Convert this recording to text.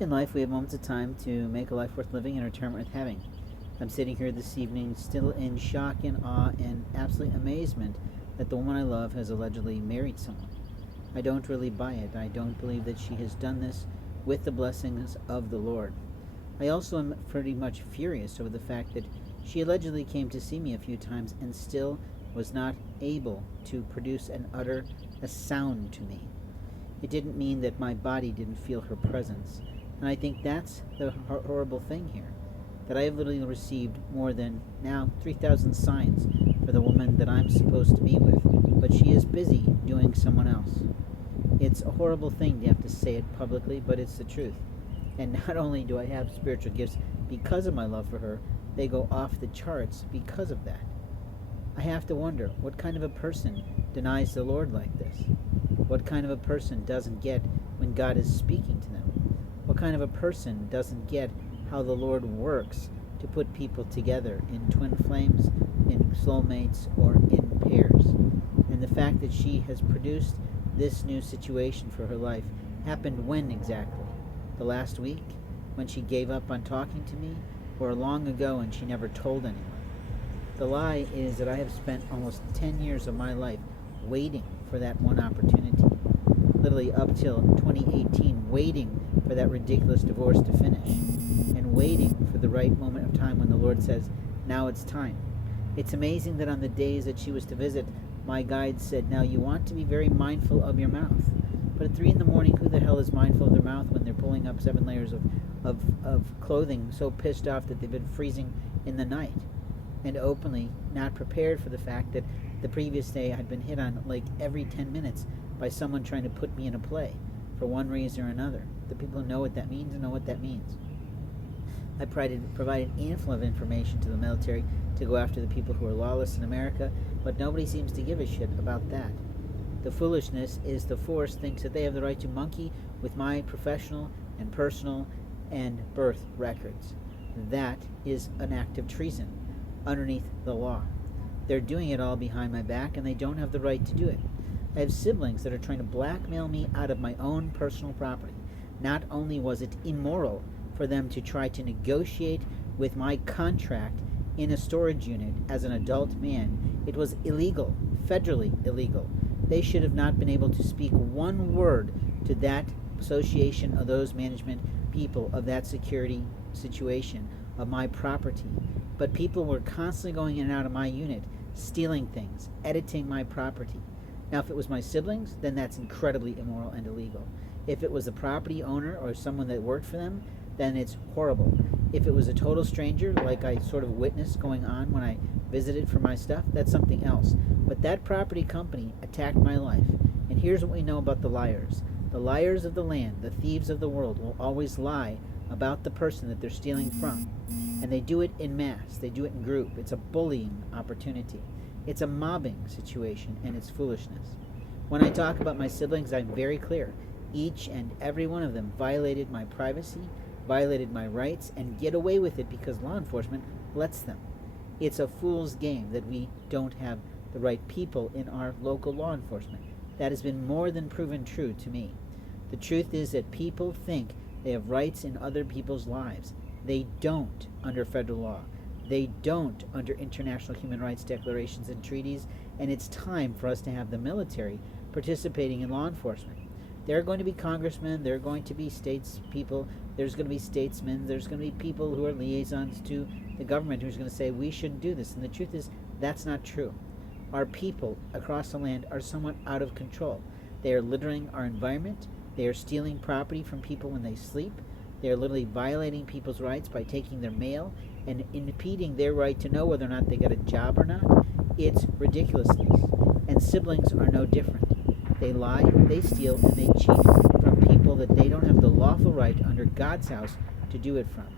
In life, we have moments of time to make a life worth living and a retirement worth having. I'm sitting here this evening still in shock and awe and absolute amazement that the woman I love has allegedly married someone. I don't really buy it. I don't believe that she has done this with the blessings of the Lord. I also am pretty much furious over the fact that she allegedly came to see me a few times and still was not able to produce and utter a sound to me. It didn't mean that my body didn't feel her presence. And I think that's the horrible thing here, that I have literally received more than now 3,000 signs for the woman that I'm supposed to be with, but she is busy doing someone else. It's a horrible thing to have to say it publicly, but it's the truth. And not only do I have spiritual gifts because of my love for her, they go off the charts because of that. I have to wonder, what kind of a person denies the Lord like this? What kind of a person doesn't get when God is speaking to them? What kind of a person doesn't get how the Lord works to put people together in twin flames, in soulmates, or in pairs? And the fact that she has produced this new situation for her life happened when exactly? The last week? When she gave up on talking to me? Or long ago and she never told anyone? The lie is that I have spent almost 10 years of my life waiting for that one opportunity. Literally up till 2018, waiting for that ridiculous divorce to finish, and waiting for the right moment of time when the Lord says, now it's time. It's amazing that on the days that she was to visit, my guide said, now you want to be very mindful of your mouth. But at 3 a.m, who the hell is mindful of their mouth when they're pulling up 7 layers of clothing, so pissed off that they've been freezing in the night, and openly not prepared for the fact that the previous day I'd been hit on like every 10 minutes by someone trying to put me in a play for one reason or another. The people who know what that means know what that means. I provided an handful of information to the military to go after the people who are lawless in America, but nobody seems to give a shit about that. The foolishness is the force thinks that they have the right to monkey with my professional and personal and birth records. That is an act of treason underneath the law. They're doing it all behind my back, and they don't have the right to do it. I have siblings that are trying to blackmail me out of my own personal property. Not only was it immoral for them to try to negotiate with my contract in a storage unit as an adult man, it was illegal, federally illegal. They should have not been able to speak one word to that association of those management people of that security situation of my property. But people were constantly going in and out of my unit, stealing things, editing my property. Now, if it was my siblings, then that's incredibly immoral and illegal. If it was the property owner or someone that worked for them, then it's horrible. If it was a total stranger, like I sort of witnessed going on when I visited for my stuff, that's something else. But that property company attacked my life. And here's what we know about the liars. The liars of the land, the thieves of the world, will always lie about the person that they're stealing from. And they do it in mass. They do it in group. It's a bullying opportunity. It's a mobbing situation, and it's foolishness. When I talk about my siblings, I'm very clear. Each and every one of them violated my privacy, violated my rights, and get away with it because law enforcement lets them. It's a fool's game that we don't have the right people in our local law enforcement. That has been more than proven true to me. The truth is that people think they have rights in other people's lives. They don't under federal law. They don't under international human rights declarations and treaties, and it's time for us to have the military participating in law enforcement. There are going to be congressmen, there are going to be statespeople, there's going to be statesmen, there's going to be people who are liaisons to the government who's going to say we shouldn't do this, and the truth is that's not true. Our people across the land are somewhat out of control. They are littering our environment, they are stealing property from people when they sleep, they are literally violating people's rights by taking their mail and impeding their right to know whether or not they got a job or not. It's ridiculousness. And siblings are no different. They lie, they steal, and they cheat from people that they don't have the lawful right under God's house to do it from.